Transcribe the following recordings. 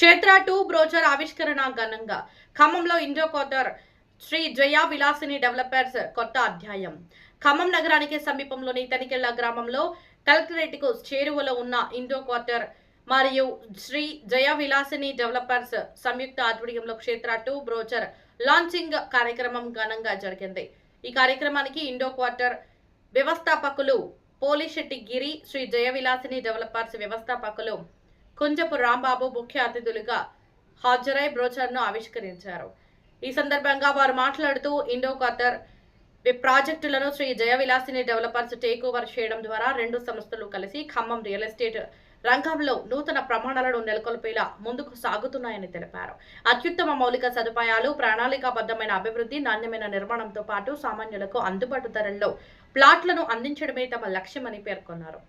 క్షేత్ర 2 బ్రోచర్ ఆవిష్కరణ ఘనంగా ఖమ్మంలో ఇండో క్వార్టర్ శ్రీ జయ విలాసిని డెవలపర్స్ కొత్త అధ్యాయం. ఖమ్మం నగరానికి సమీపంలోని తనికెళ్ల గ్రామంలో కలెక్టరేట్కు చేరువలో ఉన్న ఇండో క్వార్టర్ మరియు శ్రీ జయ విలాసిని డెవలపర్స్ సంయుక్త ఆధ్వర్యంలో క్షేత్ర 2 బ్రోచర్ లాంచింగ్ కార్యక్రమం ఘనంగా జరిగింది. ఈ కార్యక్రమానికి ఇండో క్వార్టర్ వ్యవస్థాపకులు పోలిశెట్టి గిరి, శ్రీ జయ విలాసిని డెవలపర్స్ వ్యవస్థాపకులు కుంజపు రాంబాబు ముఖ్య అతిథులుగా హాజరై బ్రోచర్ను ఆవిష్కరించారు. ఈ సందర్భంగా వారు మాట్లాడుతూ ఇండో క్వార్టర్ ప్రాజెక్టులను శ్రీ జయ విలాసిని డెవలపర్స్ టేక్ ఓవర్ చేయడం ద్వారా రెండు సంస్థలు కలిసి ఖమ్మం రియల్ ఎస్టేట్ రంగంలో నూతన ప్రమాణాలను నెలకొల్పేలా ముందుకు సాగుతున్నాయని తెలిపారు. అత్యుత్తమ మౌలిక సదుపాయాలు, ప్రణాళికాబద్ధమైన అభివృద్ధి, నాణ్యమైన నిర్మాణంతో పాటు సామాన్యులకు అందుబాటు ధరల్లో ప్లాట్లను అందించడమే తమ లక్ష్యమని పేర్కొన్నారు.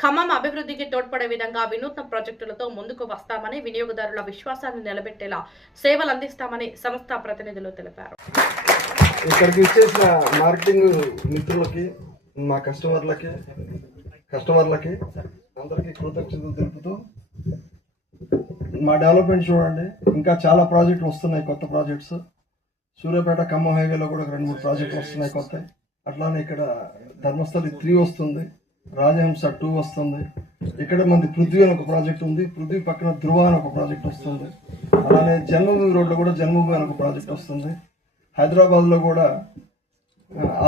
ఖమ్మం అభివృద్ధికి తోడ్పడే విధంగా వినూత్న ప్రాజెక్టులతో ముందుకు వస్తామని, వినియోగదారుల విశ్వాసాన్ని నిలబెట్టేలా సేవలు అందిస్తామని సంస్థ ప్రతినిధులు తెలిపారు. ఇక్కడికి వచ్చేసిన మార్కెటింగ్ మిత్రులకి, మా కస్టమర్లకి అందరికీ కృతజ్ఞతలు తెలుపుతూ, మా డెవలప్మెంట్ చూడండి, ఇంకా చాలా ప్రాజెక్టులు వస్తున్నాయి, కొత్త ప్రాజెక్ట్స్. సూర్యాపేట ఖమ్మం హైవేలో కూడా 2-3 ప్రాజెక్టులు వస్తున్నాయి కొత్త. అట్లానే ఇక్కడ ధర్మస్థలి 3 వస్తుంది, రాజహంస 2 వస్తుంది. ఇక్కడ మంది పృథ్వీ అని ఒక ప్రాజెక్ట్ ఉంది, పృథ్వీ పక్కన ధృవ అని ఒక ప్రాజెక్ట్ వస్తుంది. అలానే జన్మభూమి రోడ్లో కూడా జన్మభూమి అని ఒక ప్రాజెక్ట్ వస్తుంది. హైదరాబాద్లో కూడా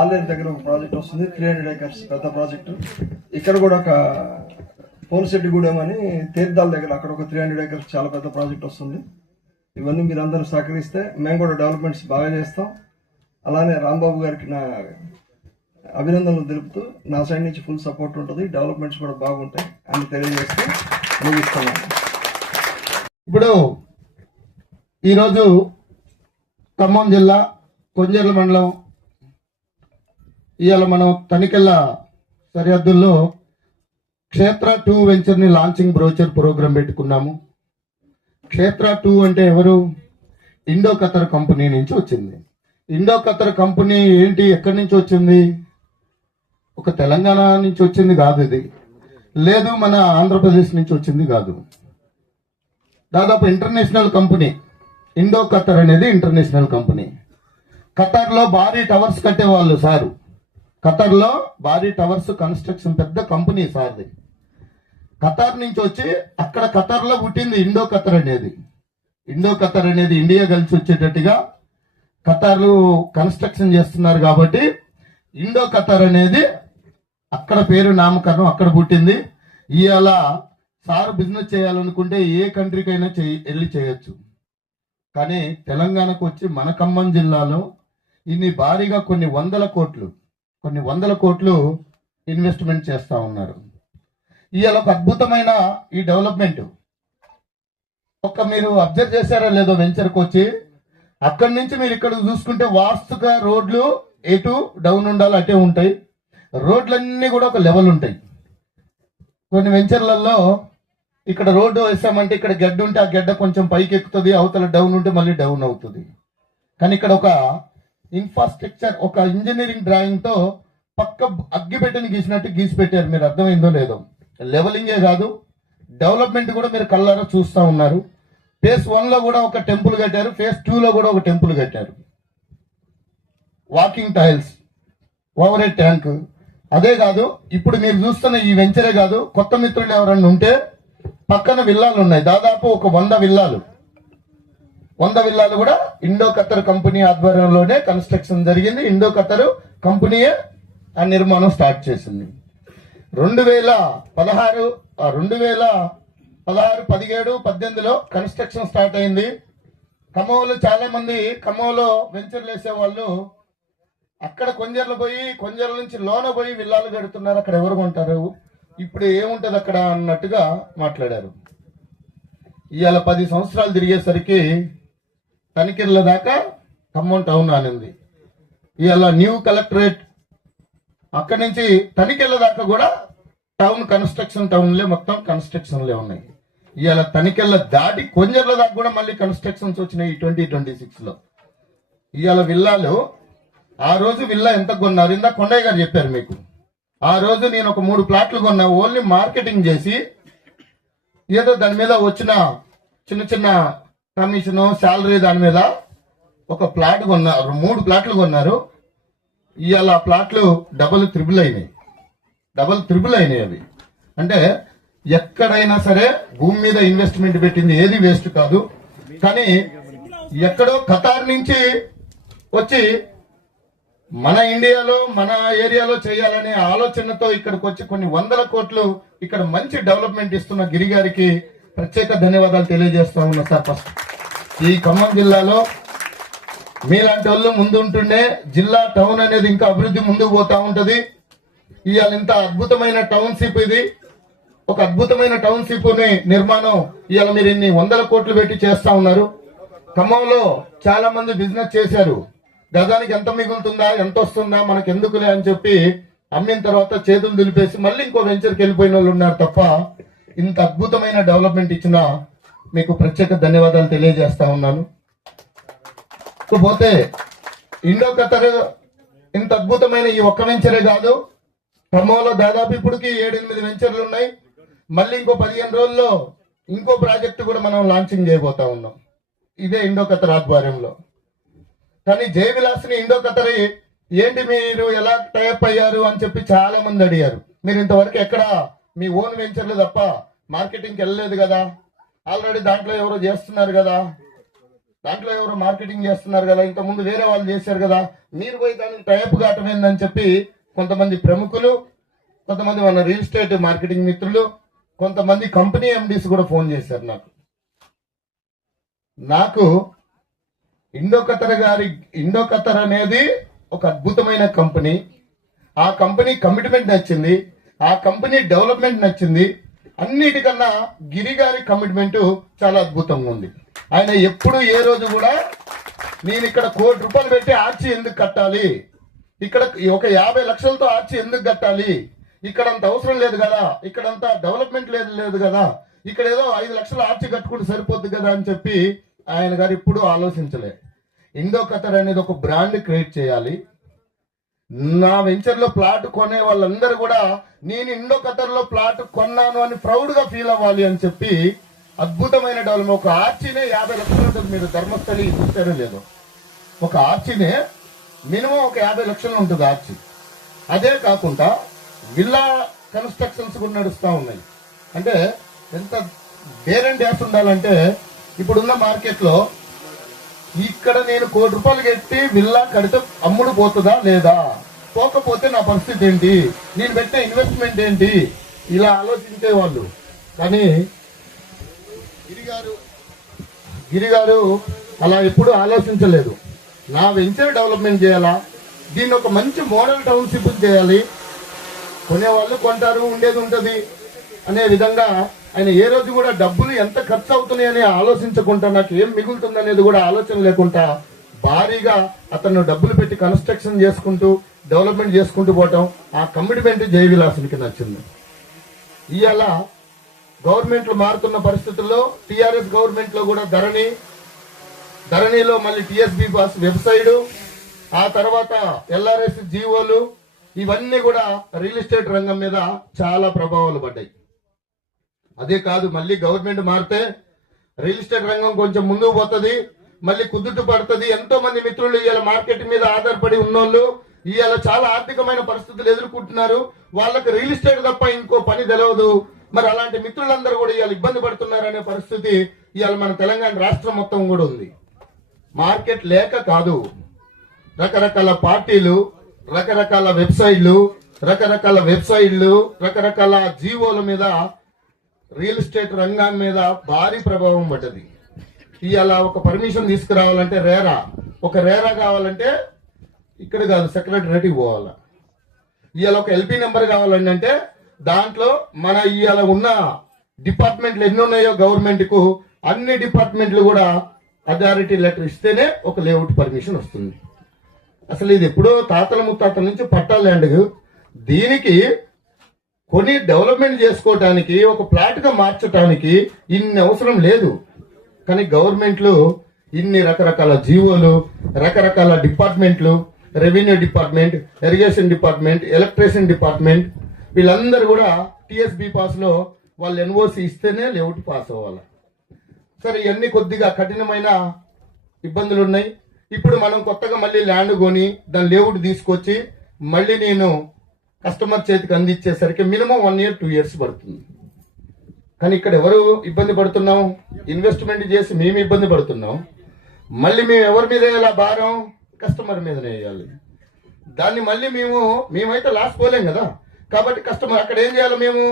ఆలేరు దగ్గర ఒక ప్రాజెక్ట్ వస్తుంది, 300 acres పెద్ద ప్రాజెక్టు. ఇక్కడ కూడా ఒక పోలిశెట్టిగూడెం అని తీర్థాల దగ్గర అక్కడ ఒక 300 acres చాలా పెద్ద ప్రాజెక్ట్ వస్తుంది. ఇవన్నీ మీరు అందరూ సహకరిస్తే మేము కూడా డెవలప్మెంట్స్ బాగా చేస్తాం. అలానే రాంబాబు గారికి నా అభినందనలు తెలుపుతూ, నా సైడ్ నుంచి ఫుల్ సపోర్ట్ ఉంటుంది, డెవలప్మెంట్స్ కూడా బాగుంటాయి అని తెలియజేస్తూ ముగిస్తున్నాను. ఇప్పుడు ఈరోజు ఖమ్మం జిల్లా కొంజర్ల మండలం ఇవాళ మనం తనికెళ్ళ సరిహద్దుల్లో క్షేత్ర 2 వెంచర్ని లాంచింగ్ బ్రోచర్ ప్రోగ్రాం పెట్టుకున్నాము. క్షేత్ర 2 అంటే ఎవరు? ఇండో ఖతర్ కంపెనీ నుంచి వచ్చింది. ఇండో ఖతర్ కంపెనీ ఏంటి, ఎక్కడి నుంచి వచ్చింది? ఒక తెలంగాణ నుంచి వచ్చింది కాదు, ఇది లేదు మన ఆంధ్రప్రదేశ్ నుంచి వచ్చింది కాదు. దాదాపు ఇంటర్నేషనల్ కంపెనీ. ఇండో ఖతర్ అనేది ఇంటర్నేషనల్ కంపెనీ. ఖతర్లో భారీ టవర్స్ కట్టేవాళ్ళు సారు. ఖతర్లో భారీ టవర్స్ కన్స్ట్రక్షన్ పెద్ద కంపెనీ సార్ది. ఖతర్ నుంచి వచ్చి అక్కడ ఖతర్లో పుట్టింది ఇండో ఖతర్ అనేది. ఇండో ఖతర్ అనేది ఇండియా కలిసి వచ్చేటట్టుగా ఖతర్లు కన్స్ట్రక్షన్ చేస్తున్నారు కాబట్టి ఇండో ఖతర్ అనేది అక్కడ పేరు నామకరణం అక్కడ పుట్టింది. ఇవాళ సారు బిజినెస్ చేయాలనుకుంటే ఏ కంట్రీకైనా వెళ్ళి చేయొచ్చు. కానీ తెలంగాణకు వచ్చి మన ఖమ్మం జిల్లాలో ఇన్ని భారీగా కొన్ని వందల కోట్లు ఇన్వెస్ట్మెంట్ చేస్తూ ఉన్నారు. ఇవాళ ఒక అద్భుతమైన ఈ డెవలప్మెంట్ మీరు అబ్జర్వ్ చేశారా లేదో, వెంచర్కి వచ్చి అక్కడి నుంచి మీరు ఇక్కడ చూసుకుంటే వాస్తుగా రోడ్లు ఎటు డౌన్ ఉండాలి అటే ఉంటాయి. రోడ్లన్నీ కూడా ఒక లెవెల్ ఉంటాయి. కొన్ని వెంచర్లలో ఇక్కడ రోడ్డు వేసామంటే ఇక్కడ గడ్డ ఉంటే ఆ గడ్డ కొంచెం పైకి ఎక్కుతుంది, అవతల డౌన్ ఉంటే మళ్ళీ డౌన్ అవుతుంది. కానీ ఇక్కడ ఒక ఇన్ఫ్రాస్ట్రక్చర్, ఒక ఇంజనీరింగ్ డ్రాయింగ్ తో పక్క అగ్గిపెట్టెని గీసినట్టు గీసి పెట్టారు. మీరు అర్థమైందో లేదో, లెవెలింగే కాదు డెవలప్మెంట్ కూడా మీరు కళ్ళారా చూస్తూ ఉన్నారు. ఫేజ్ 1 కూడా ఒక టెంపుల్ కట్టారు, ఫేజ్ 2 కూడా ఒక టెంపుల్ కట్టారు. Walking tiles, over head tank. అదే కాదు, ఇప్పుడు మీరు చూస్తున్న ఈ వెంచరే కాదు, కొత్త మిత్రులు ఎవరన్నా ఉంటే పక్కన విల్లాలు ఉన్నాయి, దాదాపు ఒక 100 విల్లాలు కూడా ఇండో ఖతర్ కంపెనీ ఆధ్వర్యంలోనే కన్స్ట్రక్షన్ జరిగింది. ఇండో ఖతర్ కంపెనీయే ఆ నిర్మాణం స్టార్ట్ చేసింది. 2016, 17, 18లో కన్స్ట్రక్షన్ స్టార్ట్ అయింది. ఖమ్మంలో చాలా మంది ఖమ్మంలో వెంచర్లు వేసేవాళ్ళు అక్కడ కొంజర్ల నుంచి లోన పోయి విల్లాలు కడుతున్నారు. అక్కడ ఎవరు కొంటారు, ఇప్పుడు ఏముంటది అక్కడ అన్నట్టుగా మాట్లాడారు. ఇవాళ 10 సంవత్సరాలు తిరిగేసరికి తనికెళ్ళ దాకా ఖమ్మం టౌన్ అనింది. ఇవాళ న్యూ కలెక్టరేట్ అక్కడి నుంచి తనికెళ్ళ దాకా కూడా టౌన్ కన్స్ట్రక్షన్, టౌన్లే మొత్తం కన్స్ట్రక్షన్లే ఉన్నాయి. ఇవాళ తనికెళ్ళ దాటి కొంజర్ల దాకా కూడా మళ్ళీ కన్స్ట్రక్షన్స్ వచ్చినాయి 2026లో. ఇవాళ విల్లాలు, ఆ రోజు విల్లా ఎంత కొన్నారు ఇందా కొండయ్య గారు చెప్పారు మీకు. ఆ రోజు నేను ఒక 3 ప్లాట్లు కొన్నా, ఓన్లీ మార్కెటింగ్ చేసి ఏదో దాని మీద వచ్చిన చిన్న చిన్న కమిషన్ శాలరీ దాని మీద ఒక ప్లాట్ కొన్నారు, 3 ప్లాట్లు కొన్నారు. ఇవాళ ప్లాట్లు డబుల్ త్రిబుల్ అయినాయి అవి. అంటే ఎక్కడైనా సరే భూమి మీద ఇన్వెస్ట్మెంట్ పెట్టింది ఏది వేస్ట్ కాదు. కానీ ఎక్కడో ఖతార్ నుంచి వచ్చి మన ఇండియాలో మన ఏరియాలో చేయాలనే ఆలోచనతో ఇక్కడికి వచ్చి కొన్ని 100 కోట్లు ఇక్కడ మంచి డెవలప్మెంట్ ఇస్తున్న గిరి గారికి ప్రత్యేక ధన్యవాదాలు తెలియజేస్తా ఉన్నా సార్. ఫస్ట్ ఈ ఖమ్మం జిల్లాలో మీలాంటి వాళ్ళు ముందు ఉంటుండే జిల్లా టౌన్ అనేది ఇంకా అభివృద్ధి ముందుకు పోతా ఉంటది. ఇవాళ ఇంత అద్భుతమైన టౌన్షిప్, ఇది ఒక అద్భుతమైన టౌన్షిప్ నిర్మాణం ఇవాళ మీరు ఇన్ని 100 కోట్లు పెట్టి చేస్తా ఉన్నారు. ఖమ్మంలో చాలా మంది బిజినెస్ చేశారు. గజానికి ఎంత మిగులుతుందా, ఎంత వస్తుందా, మనకు ఎందుకులే అని చెప్పి అమ్మిన తర్వాత చేతులు దులిపేసి మళ్ళీ ఇంకో వెంచర్కి వెళ్ళిపోయిన వాళ్ళు ఉన్నారు తప్ప ఇంత అద్భుతమైన డెవలప్మెంట్ ఇచ్చిన మీకు ప్రత్యేక ధన్యవాదాలు తెలియజేస్తా ఉన్నాను. పోతే ఇండో ఖతర్ ఇంత అద్భుతమైన ఈ ఒక్క వెంచరే కాదు, ఖమ్మంలో దాదాపు ఇప్పటికి 7-8 వెంచర్లు ఉన్నాయి. మళ్ళీ ఇంకో 15 రోజుల్లో ఇంకో ప్రాజెక్టు కూడా మనం లాంచింగ్ చేయబోతా ఉన్నాం ఇదే ఇండో ఖతర్ ఆధ్వర్యంలో. కానీ జై విలాస్ని ఇండో ఖతర్ ఏంటి మీరు ఎలా టైప్ అయ్యారు అని చెప్పి చాలా మంది అడిగారు. మీరు ఇంతవరకు ఎక్కడ మీ ఓన్ వెంచర్లు తప్ప మార్కెటింగ్కి వెళ్ళలేదు కదా, ఆల్రెడీ దాంట్లో ఎవరో చేస్తున్నారు కదా, దాంట్లో ఎవరో మార్కెటింగ్ చేస్తున్నారు కదా, ఇంతకుముందు వేరే వాళ్ళు చేశారు కదా, మీరు పోయి దానికి టైప్ కావటం ఏందని చెప్పి కొంతమంది ప్రముఖులు, కొంతమంది మన రియల్ ఎస్టేట్ మార్కెటింగ్ మిత్రులు, కొంతమంది కంపెనీ ఎండీస్ కూడా ఫోన్ చేశారు నాకు. ఇండో ఖతర్ అనేది ఒక అద్భుతమైన కంపెనీ. ఆ కంపెనీ కమిట్మెంట్ నచ్చింది, ఆ కంపెనీ డెవలప్మెంట్ నచ్చింది. అన్నిటికన్నా గిరి గారి కమిట్మెంట్ చాలా అద్భుతంగా ఉంది. ఆయన ఎప్పుడు ఏ రోజు కూడా నేను ఇక్కడ ₹1 కోటి పెట్టి ఆర్చి ఎందుకు కట్టాలి, ఇక్కడ ఒక 50 లక్షలతో ఆర్చి ఎందుకు కట్టాలి, ఇక్కడ అంత అవసరం లేదు కదా, ఇక్కడ అంత డెవలప్మెంట్ లేదు కదా, ఇక్కడ ఏదో 5 లక్షల ఆర్చి కట్టుకుంటే సరిపోద్ది కదా అని చెప్పి ఆయన గారు ఇప్పుడు ఆలోచించలే. ఇండో ఖతర్ అనేది ఒక బ్రాండ్ క్రియేట్ చేయాలి. నా వెంచర్ లో ప్లాట్ కొనే వాళ్ళందరూ కూడా నేను ఇండో ఖతర్ లో ప్లాట్ కొన్నాను అని ప్రౌడ్ గా ఫీల్ అవ్వాలి అని చెప్పి అద్భుతమైన డెవలప్మెంట్. ఒక ఆర్చినే 50 లక్షలు ఉంటుంది. మీరు ధర్మస్థలి చూస్తారో లేదో, ఒక ఆర్చినే మినిమం ఒక 50 లక్షలు ఉంటుంది ఆర్చి. అదే కాకుండా విల్లా కన్స్ట్రక్షన్స్ కూడా నడుస్తూ ఉన్నాయి. అంటే ఎంత డేర్ అండ్ డ్యాష్ ఉండాలంటే ఇప్పుడున్న మార్కెట్లో ఇక్కడ నేను ₹1 కోటి కట్టి విల్లా కడితే అమ్ముడు పోతుందా లేదా, పోకపోతే నా పరిస్థితి ఏంటి, నేను పెట్టే ఇన్వెస్ట్మెంట్ ఏంటి, ఇలా ఆలోచించే వాళ్ళు. కానీ గిరి గారు అలా ఎప్పుడు ఆలోచించలేదు. నా వెంచర్ డెవలప్మెంట్ చేయాలా, దీన్ని ఒక మంచి మోడల్ టౌన్షిప్ చేయాలి, కొనేవాళ్ళు కొంటారు, ఉండేది ఉంటుంది అనే విధంగా ఆయన ఏ రోజు కూడా డబ్బులు ఎంత ఖర్చు అవుతున్నాయి అని ఆలోచించకుండా, నాకు ఏం మిగులుతుంది అనేది కూడా ఆలోచన లేకుండా భారీగా అతను డబ్బులు పెట్టి కన్స్ట్రక్షన్ చేసుకుంటూ డెవలప్మెంట్ చేసుకుంటూ పోవటం, ఆ కమిట్మెంట్ జై విలాసునికి నచ్చింది. ఇవాళ గవర్నమెంట్లు మారుతున్న పరిస్థితుల్లో టిఆర్ఎస్ గవర్నమెంట్ లో కూడా ధరణిలో మళ్ళీ టిఎస్బి బాస్ వెబ్సైట్, ఆ తర్వాత ఎల్ఆర్ఎస్ జీవోలు, ఇవన్నీ కూడా రియల్ ఎస్టేట్ రంగం మీద చాలా ప్రభావాలు పడ్డాయి. అదే కాదు, మళ్ళీ గవర్నమెంట్ మారితే రియల్ ఎస్టేట్ రంగం కొంచెం ముందుకు పోతుంది, మళ్ళీ కుదుట పడుతుంది. ఎంతో మంది మిత్రులు ఇవాళ మార్కెట్ మీద ఆధారపడి ఉన్నోళ్ళు ఇవాళ చాలా ఆర్థికమైన పరిస్థితులు ఎదుర్కొంటున్నారు. వాళ్ళకి రియల్ ఎస్టేట్ తప్ప ఇంకో పని తెలియదు. మరి అలాంటి మిత్రులందరూ కూడా ఇవాళ ఇబ్బంది పడుతున్నారనే పరిస్థితి ఇవాళ మన తెలంగాణ రాష్ట్రం మొత్తం కూడా ఉంది. మార్కెట్ లేక కాదు, రకరకాల పార్టీలు, రకరకాల వెబ్సైట్లు, రకరకాల జీవోల మీద రియల్ ఎస్టేట్ రంగం మీద భారీ ప్రభావం పడ్డది. ఇవాళ ఒక పర్మిషన్ తీసుకురావాలంటే ఒక రేరా కావాలంటే ఇక్కడ కాదు, సెక్రటరీకి పోవాలా. ఇవాళ ఒక ఎల్పీ నెంబర్ కావాలంటే దాంట్లో మన ఇవాళ ఉన్న డిపార్ట్మెంట్లు ఎన్ని ఉన్నాయో గవర్నమెంట్ కు, అన్ని డిపార్ట్మెంట్లు కూడా అథారిటీ లెటర్ ఇస్తేనే ఒక లేఅవుట్ పర్మిషన్ వస్తుంది. అసలు ఇది ఎప్పుడో తాతల ముత్తాతల నుంచి పట్టా ల్యాండ్. దీనికి కొన్ని డెవలప్మెంట్ చేసుకోవటానికి, ఒక ప్లాట్ గా మార్చడానికి ఇన్ని అవసరం లేదు. కానీ గవర్నమెంట్లు ఇన్ని రకరకాల జీవోలు, రకరకాల డిపార్ట్మెంట్లు, revenue department, irrigation department, electricity department, వీళ్ళందరూ కూడా టిఎస్బి పాస్ లో వాళ్ళు ఎన్ఓసి ఇస్తేనే లేఅవుట్ పాస్ అవ్వాలి. సరే ఇవన్నీ కొద్దిగా కఠినమైన ఇబ్బందులు ఉన్నాయి. ఇప్పుడు మనం కొత్తగా మళ్ళీ ల్యాండ్ కొని దాని లేఅవుట్ తీసుకొచ్చి మళ్ళీ నేను కస్టమర్ చేతికి అందించేసరికి మినిమం 1 year 2 years పడుతుంది. కానీ ఇక్కడ ఎవరు ఇబ్బంది పడుతున్నాం? ఇన్వెస్ట్మెంట్ చేసి మేము ఇబ్బంది పడుతున్నాం. మళ్ళీ మేము ఎవరి మీద వేయాలి భారం? కస్టమర్ మీదనే వేయాలి. దాన్ని మళ్ళీ మేమైతే లాస్ పోలేం కదా. కాబట్టి కస్టమర్ అక్కడ ఏం చేయాలి? మేము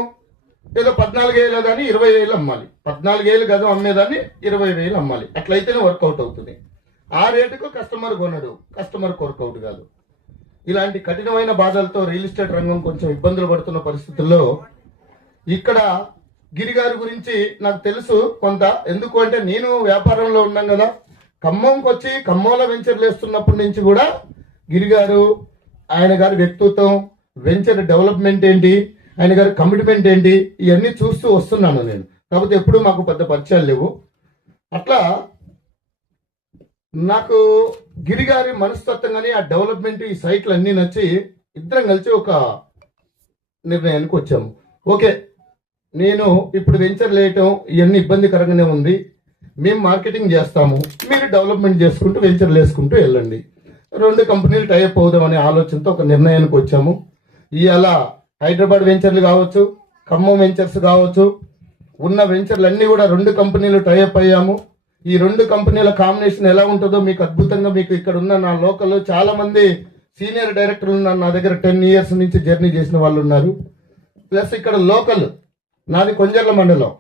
ఏదో 14,000 దాన్ని 20,000 అమ్మాలి. 14,000 గదు అమ్మేదాన్ని 20,000 అమ్మాలి. అట్లయితేనే వర్కౌట్ అవుతుంది. ఆ రేటుకు కస్టమర్ కొనడు, కస్టమర్ వర్కౌట్ కాదు. ఇలాంటి కఠినమైన బాధలతో రియల్ ఎస్టేట్ రంగం కొంచెం ఇబ్బందులు పడుతున్న పరిస్థితుల్లో ఇక్కడ గిరి గారి గురించి నాకు తెలుసు కొంత. ఎందుకు అంటే నేను వ్యాపారంలో ఉన్నాం కదా. ఖమ్మంకి వచ్చి ఖమ్మంలో వెంచర్లు వేస్తున్నప్పటి నుంచి కూడా గిరి గారు, ఆయన గారి వ్యక్తిత్వం, వెంచర్ డెవలప్మెంట్ ఏంటి, ఆయన గారి కమిట్మెంట్ ఏంటి, ఇవన్నీ చూస్తూ వస్తున్నాను నేను. కాకపోతే ఎప్పుడూ మాకు పెద్ద పరిచయాలు లేవు. అట్లా నాకు గిరి గారి మనస్తత్వం కానీ ఆ డెవలప్మెంట్ ఈ సైట్లు అన్నీ నచ్చి ఇద్దరం కలిసి ఒక నిర్ణయానికి వచ్చాము. ఓకే, నేను ఇప్పుడు వెంచర్ వేయటం ఇవన్నీ ఇబ్బందికరంగానే ఉంది. మేము మార్కెటింగ్ చేస్తాము, మీరు డెవలప్మెంట్ చేసుకుంటూ వెంచర్లు వేసుకుంటూ వెళ్ళండి. 2 కంపెనీలు టైఅప్ అవుదామనే ఆలోచనతో ఒక నిర్ణయానికి వచ్చాము. ఇవాళ హైదరాబాద్ వెంచర్లు కావచ్చు, ఖమ్మం వెంచర్స్ కావచ్చు, ఉన్న వెంచర్లు అన్నీ కూడా 2 కంపెనీలు టైఅప్ అయ్యాము. ఈ 2 కంపెనీల కాంబినేషన్ ఎలా ఉంటుందో మీకు అద్భుతంగా మీకు ఇక్కడ ఉన్న నా లోకల్లో చాలా మంది సీనియర్ డైరెక్టర్లు ఉన్నారు. నా దగ్గర 10 years నుంచి జర్నీ చేసిన వాళ్ళు ఉన్నారు. ప్లస్ ఇక్కడ లోకల్ నాది కొంజర్ల మండలం,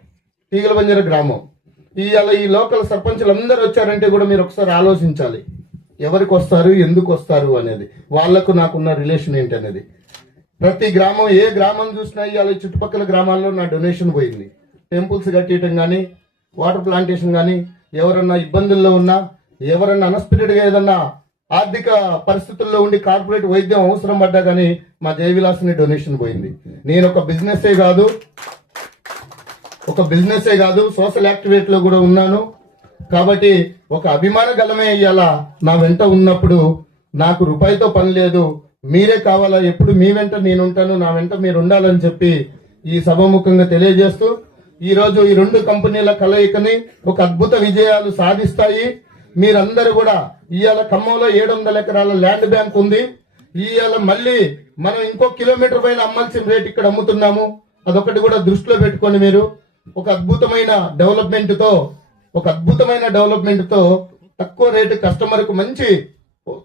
తీగలబంజర గ్రామం. ఇవాళ ఈ లోకల్ సర్పంచులు అందరూ వచ్చారంటే కూడా మీరు ఒకసారి ఆలోచించాలి, ఎవరికి వస్తారు, ఎందుకు వస్తారు అనేది, వాళ్లకు నాకున్న రిలేషన్ ఏంటి అనేది. ప్రతి గ్రామం, ఏ గ్రామం చూసినా ఇవాళ చుట్టుపక్కల గ్రామాల్లో నా డొనేషన్ పోయింది. టెంపుల్స్ కట్టియటం కానీ, వాటర్ ప్లాంటేషన్ కానీ, ఎవరన్నా ఇబ్బందుల్లో ఉన్నా, ఎవరన్నా అన్ఎక్స్పెక్టెడ్గా ఏదన్నా ఆర్థిక పరిస్థితుల్లో ఉండి కార్పొరేట్ వైద్యం అవసరం పడ్డా కానీ మా జయవిలాస్ని డొనేషన్ పోయింది. నేను ఒక బిజినెస్సే కాదు సోషల్ యాక్టివిటీ లో కూడా ఉన్నాను. కాబట్టి ఒక అభిమాన గలమే ఇయ్యాల నా వెంట ఉన్నప్పుడు నాకు రూపాయితో పని లేదు, మీరే కావాలా, ఎప్పుడు మీ వెంట నేను ఉంటాను, నా వెంట మీరు ఉండాలని చెప్పి ఈ సభాముఖంగా తెలియజేస్తూ ఈ రోజు ఈ 2 కంపెనీల కలయికని ఒక అద్భుత విజయాలు సాధిస్తాయి. మీరందరూ కూడా ఇవాళ ఖమ్మంలో 700 ఎకరాల ల్యాండ్ బ్యాంక్ ఉంది. ఇవాళ మళ్ళీ మనం ఇంకో కిలోమీటర్ పైన అమ్మాల్సిన రేట్ ఇక్కడ అమ్ముతున్నాము. అదొకటి కూడా దృష్టిలో పెట్టుకొని మీరు ఒక అద్భుతమైన డెవలప్మెంట్ తో తక్కువ రేటు కస్టమర్ కు మంచి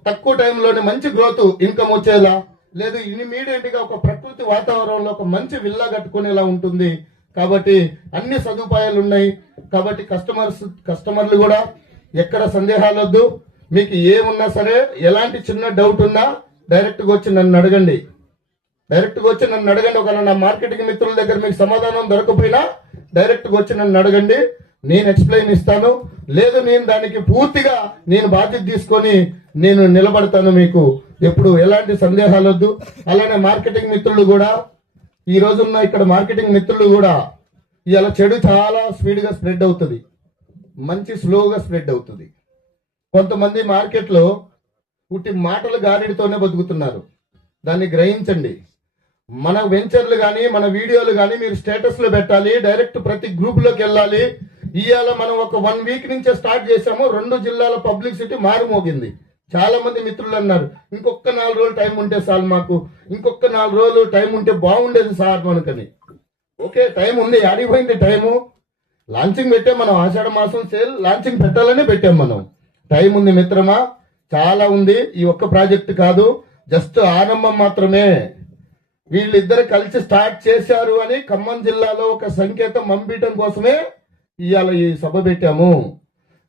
తక్కువ టైంలోనే మంచి గ్రోత్ ఇన్కమ్ వచ్చేలా, లేదు ఇమీడియట్ గా ఒక ప్రకృతి వాతావరణంలో ఒక మంచి విల్లా కట్టుకునేలా ఉంటుంది. కాబట్టి అన్ని సదుపాయాలు ఉన్నాయి. కాబట్టి కస్టమర్లు కూడా ఎక్కడ సందేహాలు వద్దు. మీకు ఏమున్నా సరే, ఎలాంటి చిన్న డౌట్ ఉన్నా డైరెక్ట్ గా వచ్చి నన్ను అడగండి. ఒకవేళ నా మార్కెటింగ్ మిత్రుల దగ్గర మీకు సమాధానం దొరకపోయినా డైరెక్ట్ గా వచ్చి నన్ను అడగండి, నేను ఎక్స్ప్లెయిన్ ఇస్తాను. లేదు నేను దానికి పూర్తిగా నేను బాధ్యత తీసుకొని నేను నిలబడతాను. మీకు ఎప్పుడు ఎలాంటి సందేహాలు వద్దు. అలానే మార్కెటింగ్ మిత్రులు కూడా, ఈ రోజున్న ఇక్కడ మార్కెటింగ్ మిత్రులు కూడా ఇవాళ చెడు చాలా స్పీడ్ గా స్ప్రెడ్ అవుతుంది, మంచి స్లోగా స్ప్రెడ్ అవుతుంది. కొంతమంది మార్కెట్లో ఉట్టి మాటల గారిడితోనే బతుకుతున్నారు. దాన్ని గ్రహించండి. మన వెంచర్లు కానీ మన వీడియోలు కానీ మీరు స్టేటస్ లో పెట్టాలి, డైరెక్ట్ ప్రతి గ్రూప్ లోకి వెళ్ళాలి. ఇవాళ మనం ఒక 1 week నుంచే స్టార్ట్ చేసాము. 2 జిల్లాల పబ్లిసిటీ మారుమోగింది. చాలా మంది మిత్రులు అన్నారు, ఇంకొక 4 రోజులు టైం ఉంటే సార్, మాకు ఇంకొక 4 రోజులు టైం ఉంటే బాగుండేది సార్ మనకని. ఓకే, టైం ఉంది, ఆడిపోయింది టైము. లాంచింగ్ పెట్టాం మనం, ఆషాఢ మాసం సేల్ లాంచింగ్ పెట్టాలనే పెట్టాం మనం. టైం ఉంది మిత్రమా, చాలా ఉంది. ఈ ఒక్క ప్రాజెక్ట్ కాదు, జస్ట్ ఆరంభం మాత్రమే. వీళ్ళిద్దరు కలిసి స్టార్ట్ చేశారు అని ఖమ్మం జిల్లాలో ఒక సంకేతం పంపించడం కోసమే ఇవాళ ఈ సభ పెట్టాము.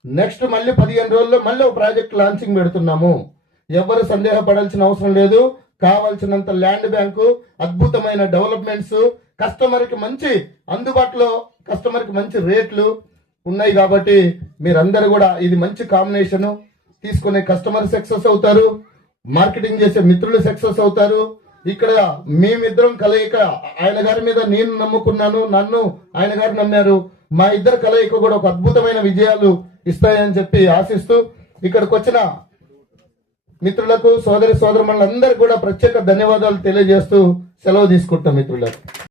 నెక్స్ట్ మళ్ళీ 15 రోజుల్లో మళ్ళీ ఒక ప్రాజెక్ట్ లాంచింగ్ పెడుతున్నాము. ఎవరు సందేహపడాల్సిన అవసరం లేదు. కావాల్సినంత ల్యాండ్ బ్యాంకు, అద్భుతమైన డెవలప్మెంట్స్, కస్టమర్ కి మంచి అందుబాటులో, కస్టమర్ కి మంచి రేట్లు ఉన్నాయి. కాబట్టి మీరందరూ కూడా ఇది మంచి కాంబినేషన్ తీసుకునే కస్టమర్ సక్సెస్ అవుతారు, మార్కెటింగ్ చేసే మిత్రులు సక్సెస్ అవుతారు. ఇక్కడ మేమిద్దరం కలయిక, ఆయన గారి మీద నేను నమ్ముకున్నాను, నన్ను ఆయన గారు నమ్మారు. మా ఇద్దరు కలయిక కూడా ఒక అద్భుతమైన విజయాలు ఇస్తాయని చెప్పి ఆశిస్తూ ఇక్కడికి వచ్చిన మిత్రులకు, సోదరి సోదరులందరికీ కూడా ప్రత్యేక ధన్యవాదాలు తెలియజేస్తూ సెలవు తీసుకుంటాం మిత్రులకు.